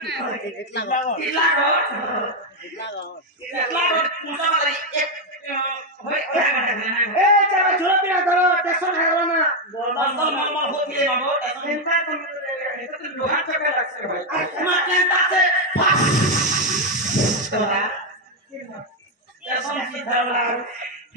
इतला रोड पूजा वाला एक होय ए चला झोला पिया करो टेंशन है ना बोल मल होती है बाबू चिंता तुम तो लोहा चक्कर लग से भाई मैं चिंता से चला टेंशन की धरला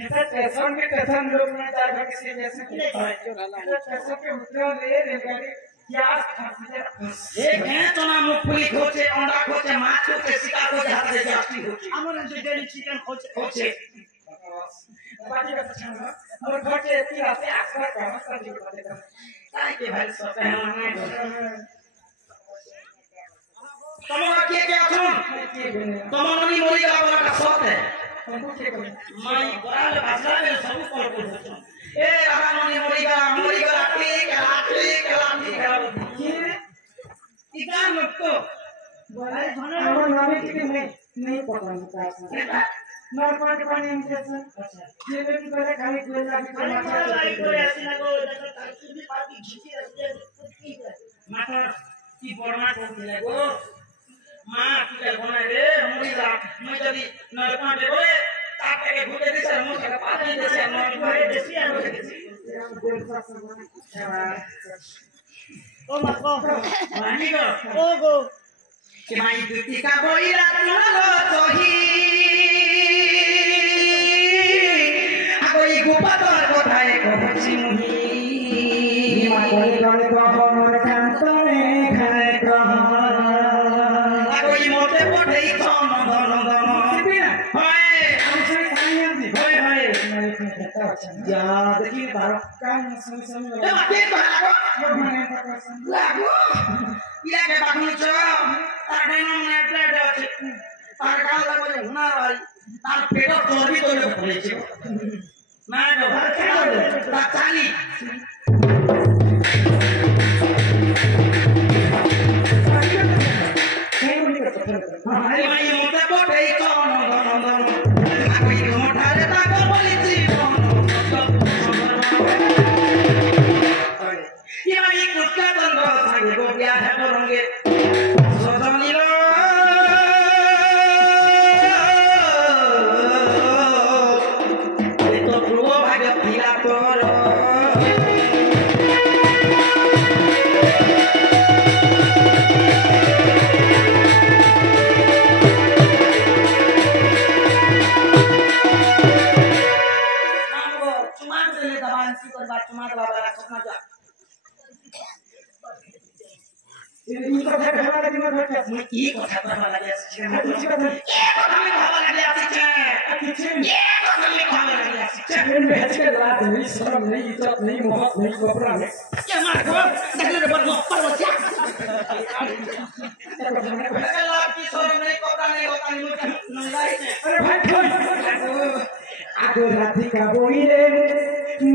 ऐसा टेंशन लोग में चार घर किसी जैसे टेंशन के उतरे ले रेलगाड़ी एक है तो ना मूंगफली खोचे अंडा खोचे माछ खोचे सिका खोचे हाथ से जाती होची हमन जो डेली चिकन खोचे बाकी का छाना और खोचे तीरा से आसरा का मस्त जी बातें कर काय के भाई सोते हैं ना तमोरा के अथुन तमोनी मोरी का वाला का सोत है माई बराल भाषा में सब कर को ए रामानी मोरी का लाठी इकान लोग तो बोले धने हमर नामे की नहीं पता है नॉर्मल के पानी में कैसे अच्छा ये भी पहले खाली कोई लागी तो लाइक करे ऐसी ना को भी पार्टी घिची ऐसे माता की बड़मा को मिले गो मां की बना रे हमरी ला मैं जदी नलका देबे ताके के घुटे दिसे हम के पानी दिसे नॉर्मल करे देसी आ ओ मको मानी गो ओ गो के माई दुती का बोईरा तुलो तोही आगोई गोपातर कोठाए कहछि मुही माई गले कहन कांतने खाए कह आगोई मोते पठेई छम धन धन होय हम से सानियाती होय होय जा देखि बार काम सुन ए माते लागो लागो इला के बाखु छ तार डेनो ने प्लेट अछि तार काल लागो हुना भाई तार पेट चोरी तोले खोले छ ना दो ता चाली हाय माई मोटे बोटे कोन धन धन आगोई मोठारे ताको बोलिछि ये कुत्ता बंदो थाके गो बिया है बोरंगे सजनीलो ए तो प्रो भाग फिरा तोर चुमा देले दबान सी करबा चुमा बाबा रखना जा ये तो खावा लगे मत मैं की কথা খাওয়া লাগে আছে ये কথা में खावा लगे আছে ये কথা में खावा लगे আছে मैं बेच के रात नहीं शर्म नहीं इज्जत नहीं मोहब्बत नहीं कपड़ा नहीं क्या मार को देखले रे पर क्या अल्लाह की शर्म नहीं कपड़ा नहीं होता नहीं लाई अरे भाई आगो राती का बोइले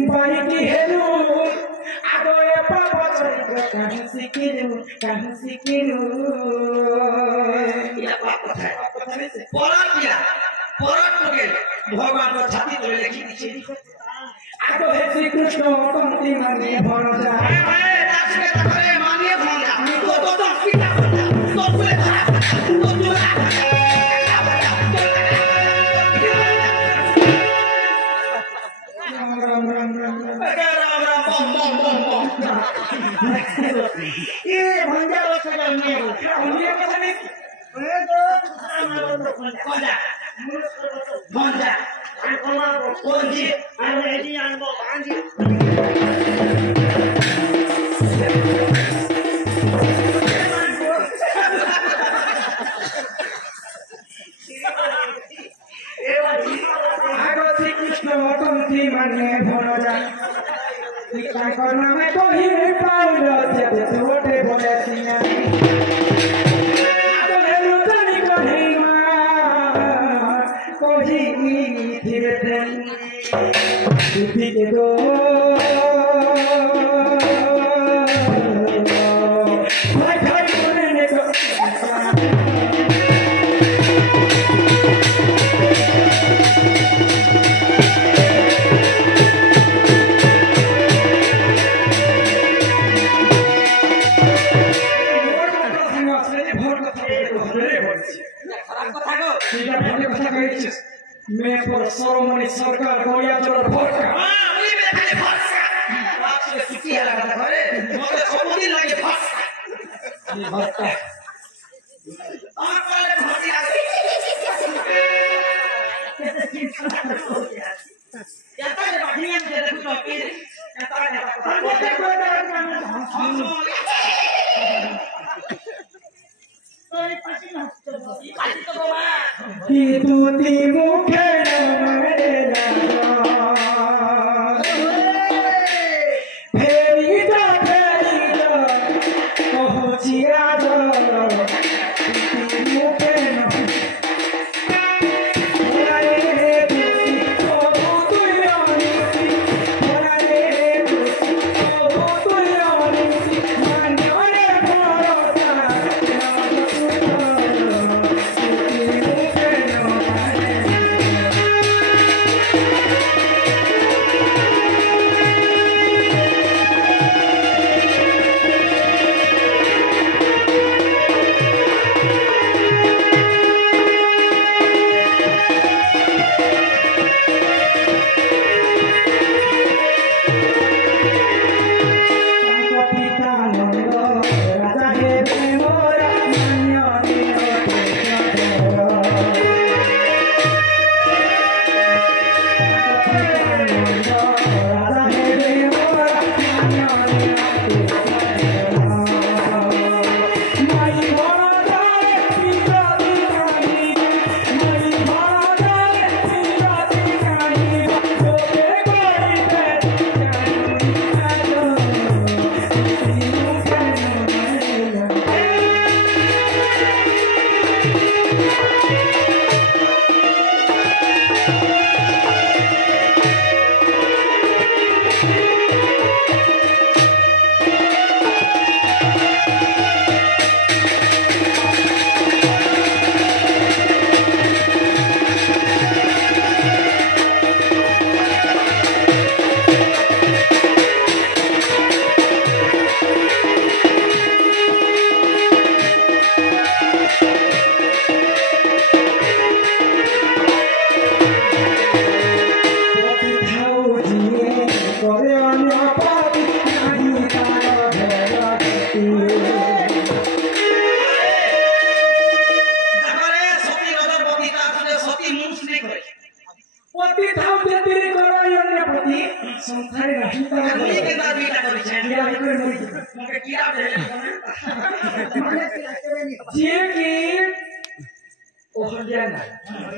बाई की हेलो आगो ए पापा कहां सिकिनु या पापा है परत के भगवान को छाती तले लिखि दिछि आगो हे श्री कृष्ण पंक्ति माने भर जा ए नाच के तकरे माने भर जा तो सीता तो बोले तो ये भंजा लगा नहीं भंजा कथा नहीं ए तो भंजा कोंजी आने एडी आनबो भांजी आगो श्री कृष्ण पंक्ति माने भर जा ताकर नामे कहि पाउल जे छोटे बोले सिया आगो हेलु तनी कहि मा कहि धीरे धीरे के दो भाई भाई बोले ने को भोट खराब कथा को सीधा भले कथा कहिछ मैं पर सरमणि सरकार गया जोर भरका हां ओई में खाली भरका बाप से सुतिया लगा घरे मोरे सब दिन लागे भरका ये भरका और पहले भरती आ या तारे बाठिया में देखु तो पी या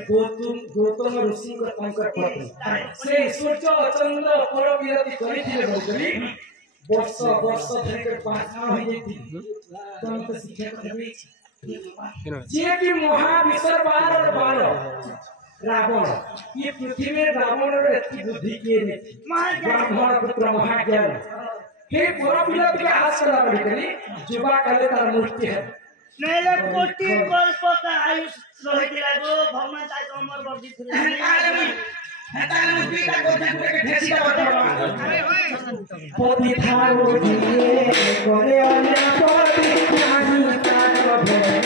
गौतम ऋषि को कंकर पत्नी से सूर्य चंद्र पर विरति करिथिले बोलकरी वर्ष वर्ष धरि के पाछा होई जेती तंत शिक्षा करबी जे कि महाविश्वर बार बार रावण ये पृथ्वी में रावण रे एती बुद्धि के ने ब्राह्मण पुत्र महाज्ञान हे पर विरति के आस करा बोलकरी जुबा काले तार मूर्ति है नेले कोटि कल्प का आयुष रहि दिलागो भगवान ताई अमर गर्दी थिले हेताले मुद्रिका कोठा के ठेसिया बटवा पोती थारो दिए करे अन्य पति नानी काट भे